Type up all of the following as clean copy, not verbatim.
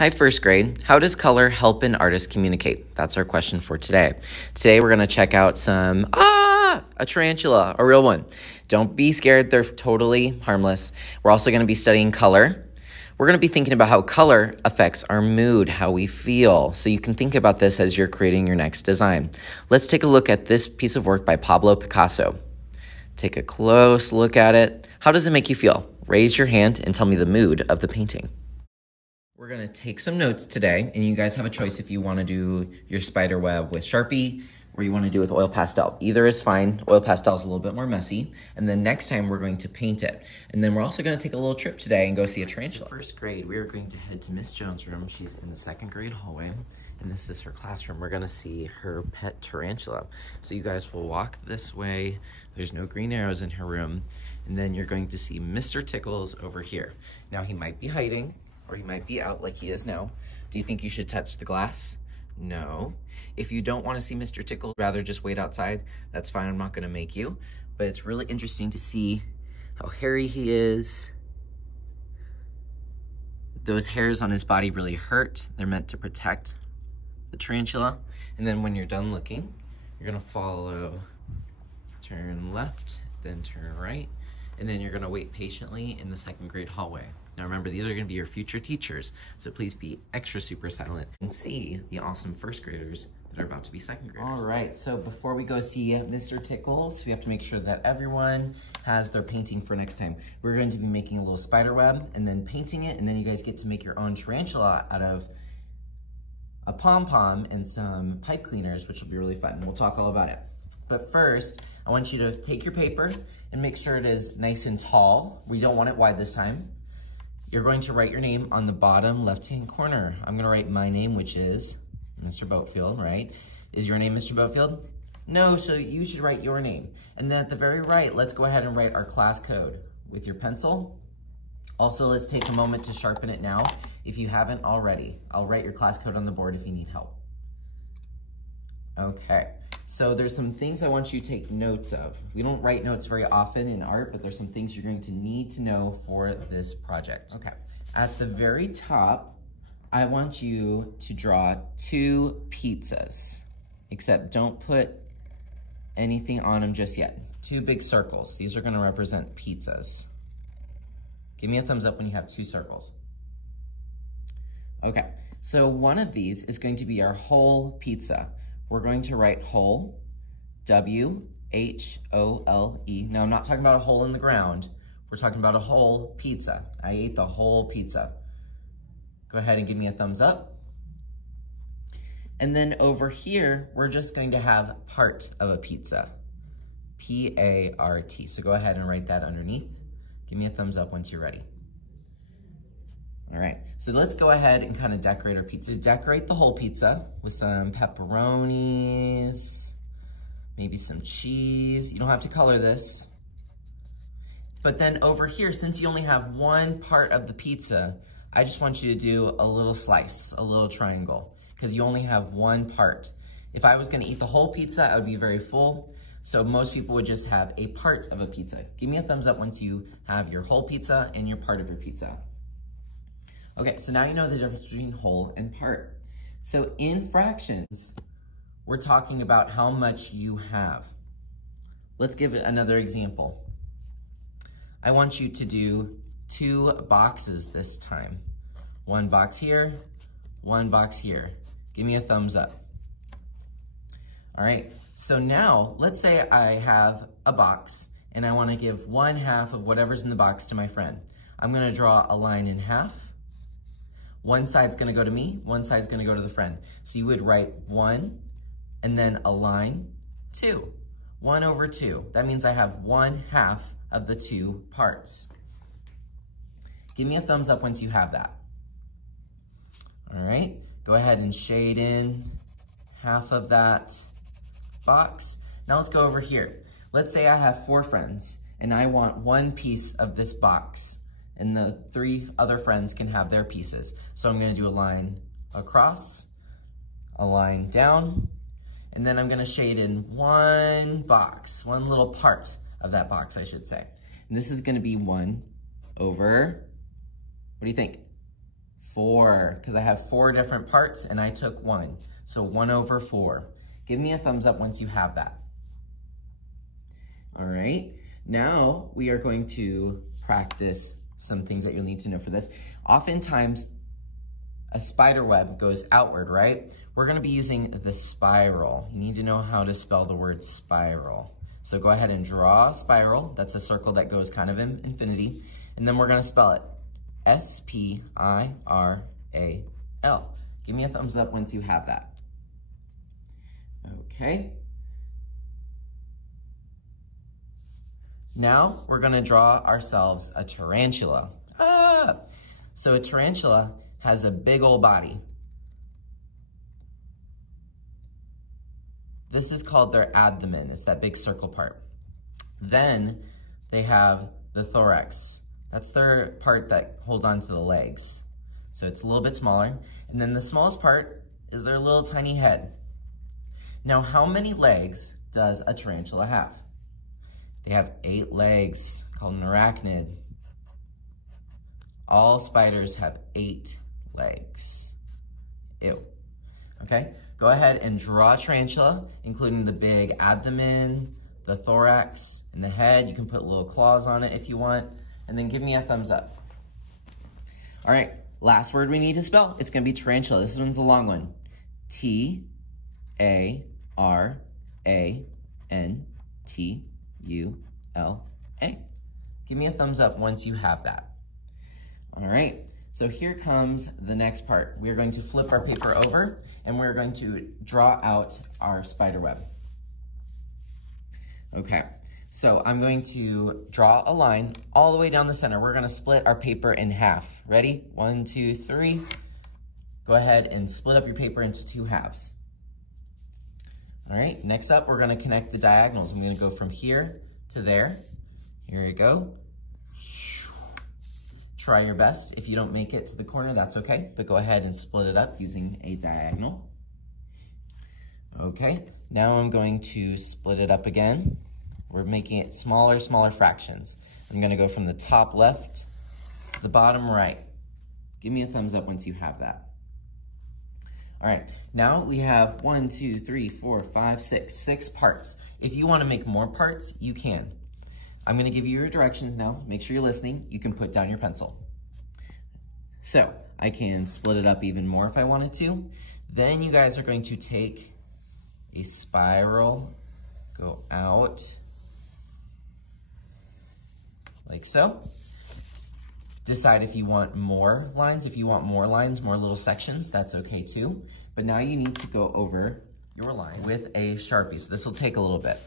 Hi, first grade. How does color help an artist communicate? That's our question for today. Today, we're going to check out a tarantula, a real one. Don't be scared. They're totally harmless. We're also going to be studying color. We're going to be thinking about how color affects our mood, how we feel. So you can think about this as you're creating your next design. Let's take a look at this piece of work by Pablo Picasso. Take a close look at it. How does it make you feel? Raise your hand and tell me the mood of the painting. We're going to take some notes today, and you guys have a choice if you want to do your spider web with Sharpie or you want to do it with oil pastel. Either is fine. Oil pastel is a little bit more messy, and then next time we're going to paint it. And then we're also going to take a little trip today and go see a tarantula. So first grade, we are going to head to Miss Jones' room. She's in the second grade hallway, and this is her classroom. We're going to see her pet tarantula. So you guys will walk this way. There's no green arrows in her room. And then you're going to see Mr. Tickles over here. Now he might be hiding, or he might be out like he is now. Do you think you should touch the glass? No. If you don't want to see Mr. Tickle, rather just wait outside, that's fine. I'm not going to make you. But it's really interesting to see how hairy he is. Those hairs on his body really hurt. They're meant to protect the tarantula. And then when you're done looking, you're going to follow, turn left, then turn right. And then you're going to wait patiently in the second grade hallway. Now remember, these are going to be your future teachers, so please be extra super silent and see the awesome first graders that are about to be second graders. All right, so before we go see Mr. Tickles, we have to make sure that everyone has their painting for next time. We're going to be making a little spider web and then painting it, and then you guys get to make your own tarantula out of a pom-pom and some pipe cleaners, which will be really fun. We'll talk all about it. But first, I want you to take your paper and make sure it is nice and tall. We don't want it wide this time. You're going to write your name on the bottom left-hand corner. I'm gonna write my name, which is Mr. Boatfield, right? Is your name Mr. Boatfield? No, so you should write your name. And then at the very right, let's go ahead and write our class code with your pencil. Also, let's take a moment to sharpen it now if you haven't already. I'll write your class code on the board if you need help. Okay, so there's some things I want you to take notes of. We don't write notes very often in art, but there's some things you're going to need to know for this project. Okay, at the very top, I want you to draw 2 pizzas, except don't put anything on them just yet. 2 big circles. These are gonna represent pizzas. Give me a thumbs up when you have 2 circles. Okay, so one of these is going to be our whole pizza. We're going to write whole, W-H-O-L-E. Now, I'm not talking about a hole in the ground. We're talking about a whole pizza. I ate the whole pizza. Go ahead and give me a thumbs up. And then over here, we're just going to have part of a pizza, P-A-R-T. So go ahead and write that underneath. Give me a thumbs up once you're ready. All right, so let's go ahead and kind of decorate our pizza. Decorate the whole pizza with some pepperonis, maybe some cheese. You don't have to color this. But then over here, since you only have one part of the pizza, I just want you to do a little slice, a little triangle, because you only have one part. If I was gonna eat the whole pizza, I would be very full. So most people would just have a part of a pizza. Give me a thumbs up once you have your whole pizza and your part of your pizza. Okay, so now you know the difference between whole and part. So in fractions, we're talking about how much you have. Let's give it another example. I want you to do 2 boxes this time. 1 box here, 1 box here. Give me a thumbs up. All right, so now let's say I have a box and I wanna give 1/2 of whatever's in the box to my friend. I'm gonna draw a line in half. One side's gonna go to me, one side's gonna go to the friend. So you would write 1 and then a line 2. 1/2. That means I have 1/2 of the 2 parts. Give me a thumbs up once you have that. All right, go ahead and shade in half of that box. Now let's go over here. Let's say I have 4 friends and I want 1 piece of this box, and the 3 other friends can have their pieces. So I'm gonna do a line across, a line down, and then I'm gonna shade in 1 box, 1 little part of that box, I should say. And this is gonna be 1/4. What do you think? 4, because I have 4 different parts and I took 1. So 1 over 4. Give me a thumbs up once you have that. All right, now we are going to practice some things that you'll need to know for this. Oftentimes, a spider web goes outward, right? We're gonna be using the spiral. You need to know how to spell the word spiral. So go ahead and draw a spiral. That's a circle that goes kind of in infinity. And then we're gonna spell it S-P-I-R-A-L. Give me a thumbs up once you have that. Okay. Now we're gonna draw ourselves a tarantula. So a tarantula has a big old body. This is called their abdomen. It's that big circle part. Then they have the thorax. That's their part that holds onto the legs. So it's a little bit smaller. And then the smallest part is their little tiny head. Now, how many legs does a tarantula have? They have 8 legs, called an arachnid. All spiders have 8 legs. Ew. Okay, go ahead and draw a tarantula, including the big abdomen, the thorax, and the head. You can put little claws on it if you want, and then give me a thumbs up. All right, last word we need to spell. It's gonna be tarantula. This one's a long one. T-A-R-A-N-T-U-L-A. Give me a thumbs up once you have that. All right, so here comes the next part. We are going to flip our paper over and we're going to draw out our spider web. Okay, so I'm going to draw a line all the way down the center. We're gonna split our paper in half. Ready? 1, 2, 3. Go ahead and split up your paper into 2 halves. All right, next up, we're gonna connect the diagonals. I'm gonna go from here to there. Here we go. Try your best. If you don't make it to the corner, that's okay, but go ahead and split it up using a diagonal. Okay, now I'm going to split it up again. We're making it smaller fractions. I'm gonna go from the top left to the bottom right. Give me a thumbs up once you have that. All right, now we have 1, 2, 3, 4, 5, 6 parts. If you wanna make more parts, you can. I'm gonna give you your directions now. Make sure you're listening. You can put down your pencil. So I can split it up even more if I wanted to. Then you guys are going to take a spiral, go out like so. Decide if you want more lines. If you want more lines, more little sections, that's okay too. But now you need to go over your line with a Sharpie. So this will take a little bit.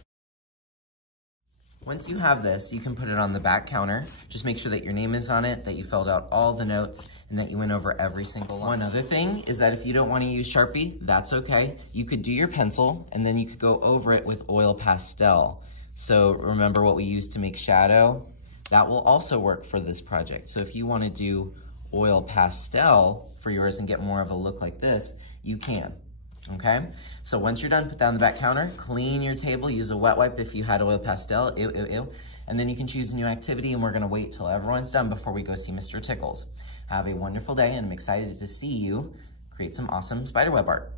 Once you have this, you can put it on the back counter. Just make sure that your name is on it, that you filled out all the notes, and that you went over every single line. One other thing is that if you don't want to use Sharpie, that's okay. You could do your pencil, and then you could go over it with oil pastel. So remember what we used to make shadow? That will also work for this project. So if you want to do oil pastel for yours and get more of a look like this, you can. Okay, so once you're done, put that on the back counter, clean your table, use a wet wipe if you had oil pastel, ew, ew, ew. And then you can choose a new activity, and we're gonna wait till everyone's done before we go see Mr. Tickles. Have a wonderful day, and I'm excited to see you create some awesome spiderweb art.